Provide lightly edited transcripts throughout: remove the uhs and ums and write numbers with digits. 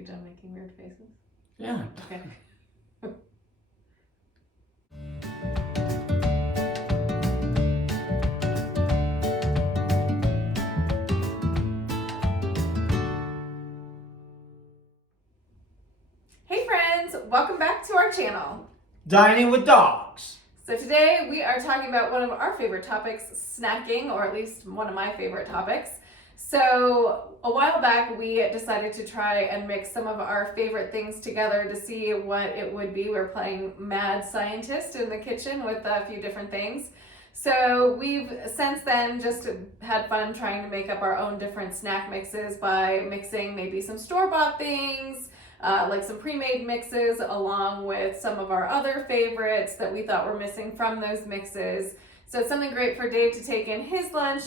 You done making weird faces? Yeah. Okay. Hey friends, welcome back to our channel. Dining with dogs. So today we are talking about one of our favorite topics, snacking, or at least one of my favorite topics. So a while back we decided to try and mix some of our favorite things together to see what it would be. We're playing mad scientist in the kitchen with a few different things. So we've since then just had fun trying to make up our own different snack mixes by mixing maybe some store-bought things, like some pre-made mixes along with some of our other favorites that we thought were missing from those mixes. So it's something great for Dave to take in his lunch,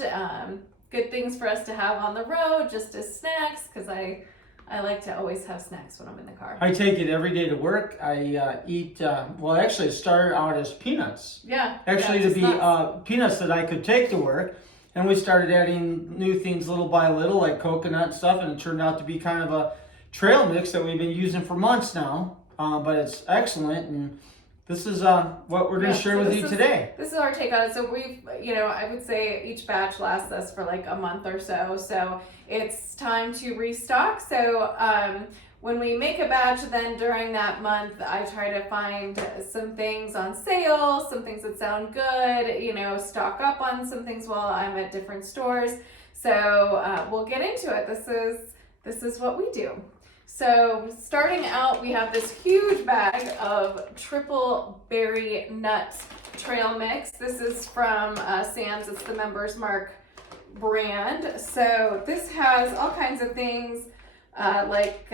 good things for us to have on the road just as snacks, because I like to always have snacks when I'm in the car. I take it every day to work. I eat, well actually it started out as peanuts. Yeah. Actually yeah, to be peanuts that I could take to work. And we started adding new things little by little, like coconut and stuff, and it turned out to be kind of a trail mix that we've been using for months now. But it's excellent, and this is what we're going to share with you today. This is our take on it. So we've, I would say each batch lasts us for like a month or so. So it's time to restock. So when we make a batch, then during that month, I try to find some things on sale, some things that sound good, stock up on some things while I'm at different stores. So we'll get into it. This is what we do. So starting out, we have this huge bag of triple berry nut trail mix. This is from Sam's. It's the Members Mark brand. So this has all kinds of things like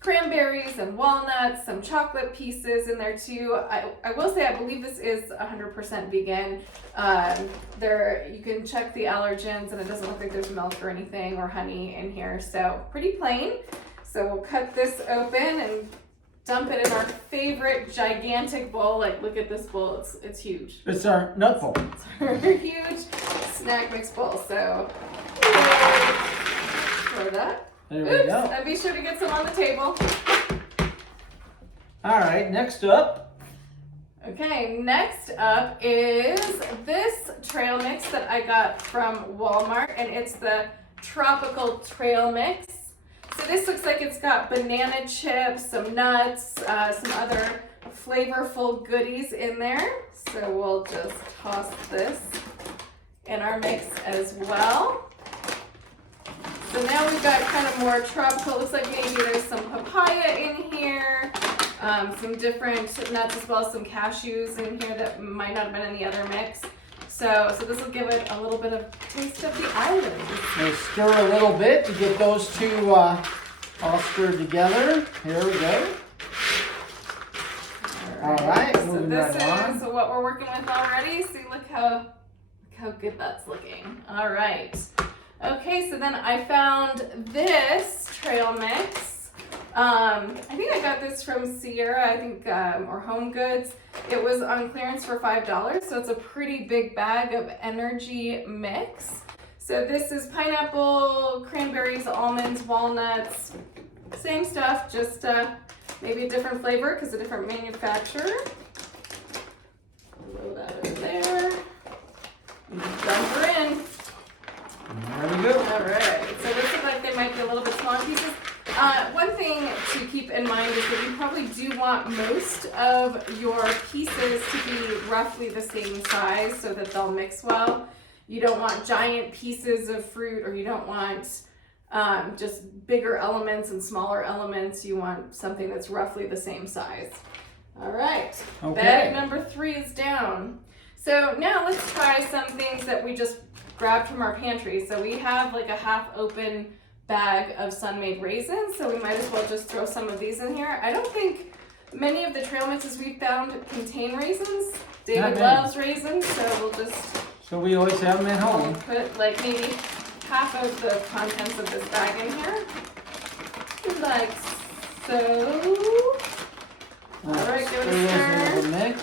cranberries and walnuts, some chocolate pieces in there too. I will say I believe this is 100% vegan. You can check the allergens and it doesn't look like there's milk or anything or honey in here. So pretty plain. So we'll cut this open and dump it in our favorite gigantic bowl. Like, look at this bowl, it's huge. It's our nut bowl. It's our huge snack mix bowl. So pour that. There we go. And be sure to get some on the table. All right, next up. Okay, next up is this trail mix that I got from Walmart, and it's the Tropical Trail Mix. So this looks like it's got banana chips, some nuts, some other flavorful goodies in there. So we'll just toss this in our mix as well. So now we've got kind of more tropical. Looks like maybe there's some papaya in here, some different nuts as well as some cashews in here that might not have been in the other mix. So this will give it a little bit of taste of the island. We'll stir a little bit to get those two all stirred together. Here we go. All right, so moving this right is what we're working with already. See, look how good that's looking. All right. Okay, so then I found this trail mix. I think I got this from Sierra, or Home Goods. It was on clearance for $5, so it's a pretty big bag of energy mix. So this is pineapple, cranberries, almonds, walnuts, same stuff, just maybe a different flavor because a different manufacturer. Throw that over there. And just dump her in. There we go. All right, so this looks like they might be a little bit small pieces. One thing to keep in mind is that you probably do want most of your pieces to be roughly the same size so that they'll mix well. You don't want giant pieces of fruit, or you don't want just bigger elements and smaller elements. You want something that's roughly the same size. All right, Okay. Bag number 3 is down. So now let's try some things that we just grabbed from our pantry. So we have like a half open bag of Sun-Made raisins, so we might as well just throw some of these in here. I don't think many of the trail mixes we've found contain raisins. David loves raisins, so we'll just... So we always have them at home. Put like maybe half of the contents of this bag in here. Like so. All right, give it a stir. Mix.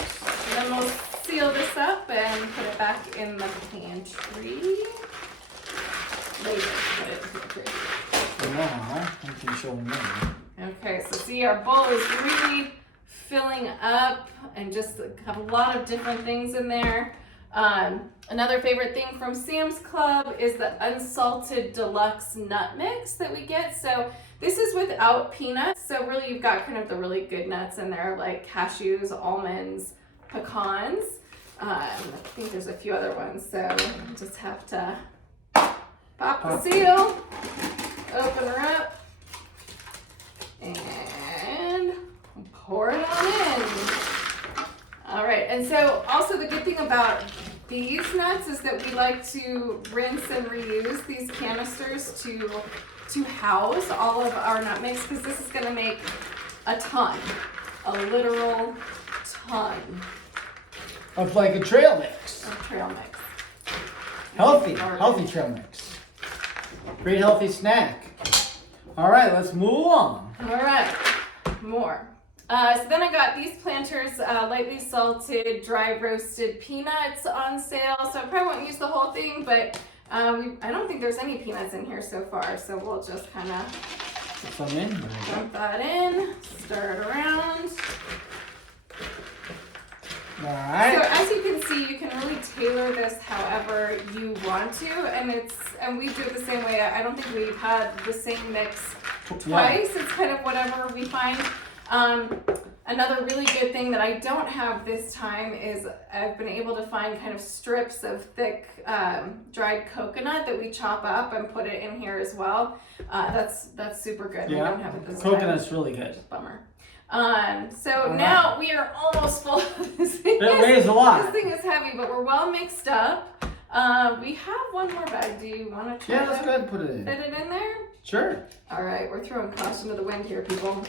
And then we'll seal this up and put it back in the pantry. Later, put it in the pantry. Now, I can show them. Okay, so see, our bowl is really filling up and just have a lot of different things in there. Another favorite thing from Sam's Club is the unsalted deluxe nut mix that we get. So this is without peanuts. So really you've got kind of the really good nuts in there, like cashews, almonds, pecans. I think there's a few other ones. So you just have to pop the seal, open her up, and pour it on in. All right, and so also the good thing about these nuts is that we like to rinse and reuse these canisters to house all of our nut mix, because this is going to make a ton, a literal ton Of like a trail mix. of trail mix. Healthy trail mix. Great healthy snack. All right, let's move on. All right, more. So then I got these Planters lightly salted, dry roasted peanuts on sale. So I probably won't use the whole thing, but I don't think there's any peanuts in here so far. So we'll just kind of Put some in. dump that in, stir it around. All right. So as you can see, you can really tailor this however you want to, and we do it the same way. I don't think we've had the same mix twice. It's kind of whatever we find. Another really good thing that I don't have this time is I've been able to find kind of strips of thick dried coconut that we chop up and put it in here as well. That's super good. Yeah. I don't have it this Coconut's time. really good. Bummer. So now we are almost full. This thing It weighs a lot. This thing is heavy, but we're well mixed up. We have one more bag. Do you want to try Yeah, let's go ahead and put it in. fit it in there? Sure. All right, we're throwing caution to the wind here, people.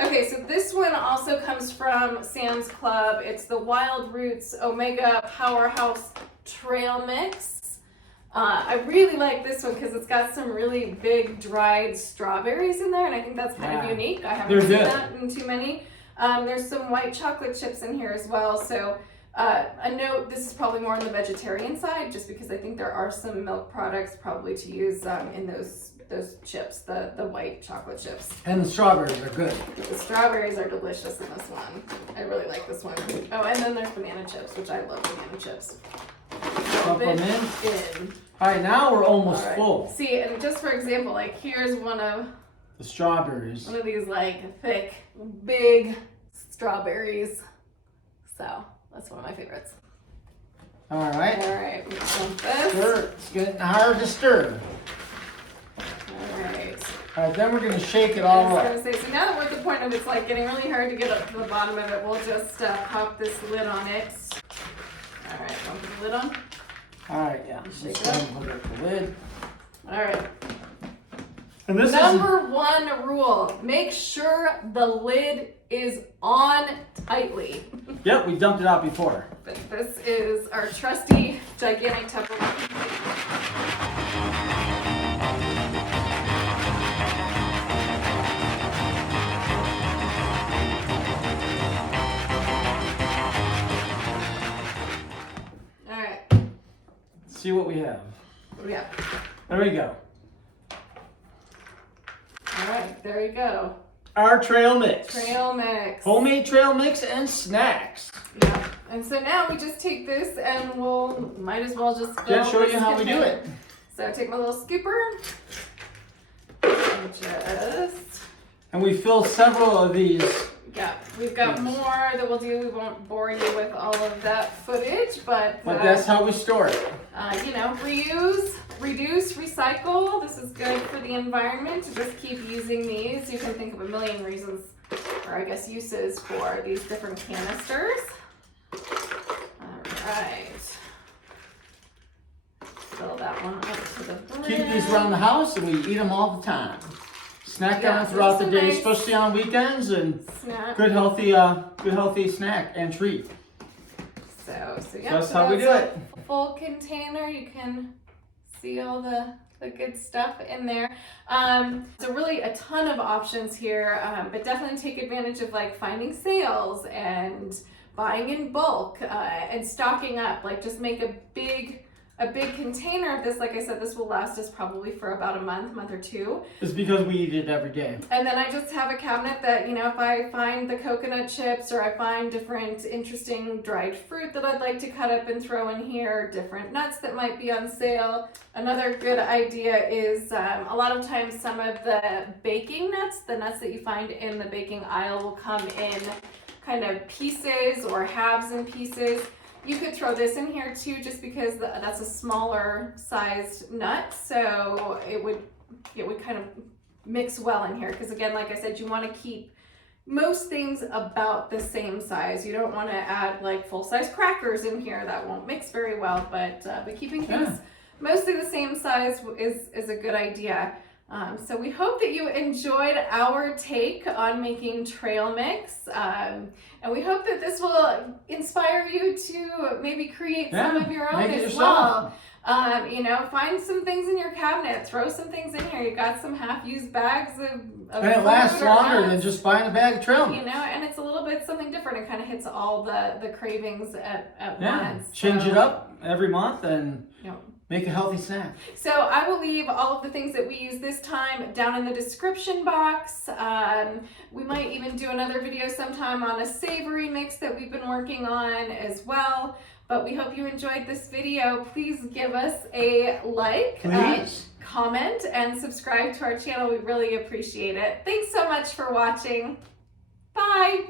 Okay, so this one also comes from Sam's Club. It's the Wild Roots Omega Powerhouse Trail Mix. I really like this one because it's got some really big dried strawberries in there, and I think that's kind of unique. I haven't seen that in too many. There's some white chocolate chips in here as well. So a note, this is probably more on the vegetarian side, just because I think there are some milk products probably to use in those chips, the white chocolate chips. And the strawberries are good. The strawberries are delicious in this one. I really like this one. Oh, and then there's banana chips, which I love banana chips. Dump them in. All right, now we're almost full. See, and just for example, like here's one of the strawberries. One of these like thick, big strawberries. So that's one of my favorites. All right. All right, we dump this. Stir. It's getting hard to stir. All right. All right, then we're gonna shake it all up. I was gonna say, so now that we're at the point of it's like getting really hard to get up to the bottom of it, we'll just pop this lid on it. All right, want to put the lid on? All right, yeah. Shake Just it up. put it up the lid. All right. And this Number one rule, make sure the lid is on tightly. Yep, we dumped it out before. But this is our trusty gigantic Tupperware. All right. Let's see what we have. Yeah. There we go. All right, there you go. Our trail mix. Trail mix. Homemade trail mix and snacks. Yeah. And so now we just take this and we'll might as well just Show you how we do it. So take my little scooper and And we fill several of these. yeah, we've got more that we'll do. We won't bore you with all of that footage, but that's how we store it. you know, reuse, reduce, recycle. This is good for the environment to just keep using these. You can think of a million reasons, or I guess uses for these different canisters. All right. Fill that one up to the brim. Keep these around the house and we eat them all the time. Snack on Yeah, them throughout the so day, nice. especially on weekends, and Snack. good healthy snack and treat. So yeah, That's how we do it. Full container. You can see all the good stuff in there. So really a ton of options here, but definitely take advantage of like finding sales and buying in bulk and stocking up. Like just make a big a big container of this, like I said, this will last us probably for about a month or two. It's because we eat it every day. And then I just have a cabinet that, you know, if I find the coconut chips or I find different interesting dried fruit that I'd like to cut up and throw in here, different nuts that might be on sale. Another good idea is a lot of times some of the baking nuts, the nuts that you find in the baking aisle, will come in kind of pieces or halves and pieces. You could throw this in here too, just because that's a smaller sized nut, so it would kind of mix well in here. Because again, like I said, you want to keep most things about the same size. You don't want to add like full size crackers in here; that won't mix very well. But keeping things mostly the same size is a good idea. So we hope that you enjoyed our take on making trail mix, and we hope that this will inspire you to maybe create some of your own as well. You know, find some things in your cabinet, throw some things in here. You got some half-used bags of and it lasts longer than just buying a bag of trail mix. You know, and it's a little bit something different. It kind of hits all the cravings at once. Change it up every month and Yep. make a healthy snack. So I will leave all of the things that we use this time down in the description box. We might even do another video sometime on a savory mix that we've been working on as well. But we hope you enjoyed this video. Please give us a like, comment, and subscribe to our channel. We really appreciate it. Thanks so much for watching. Bye.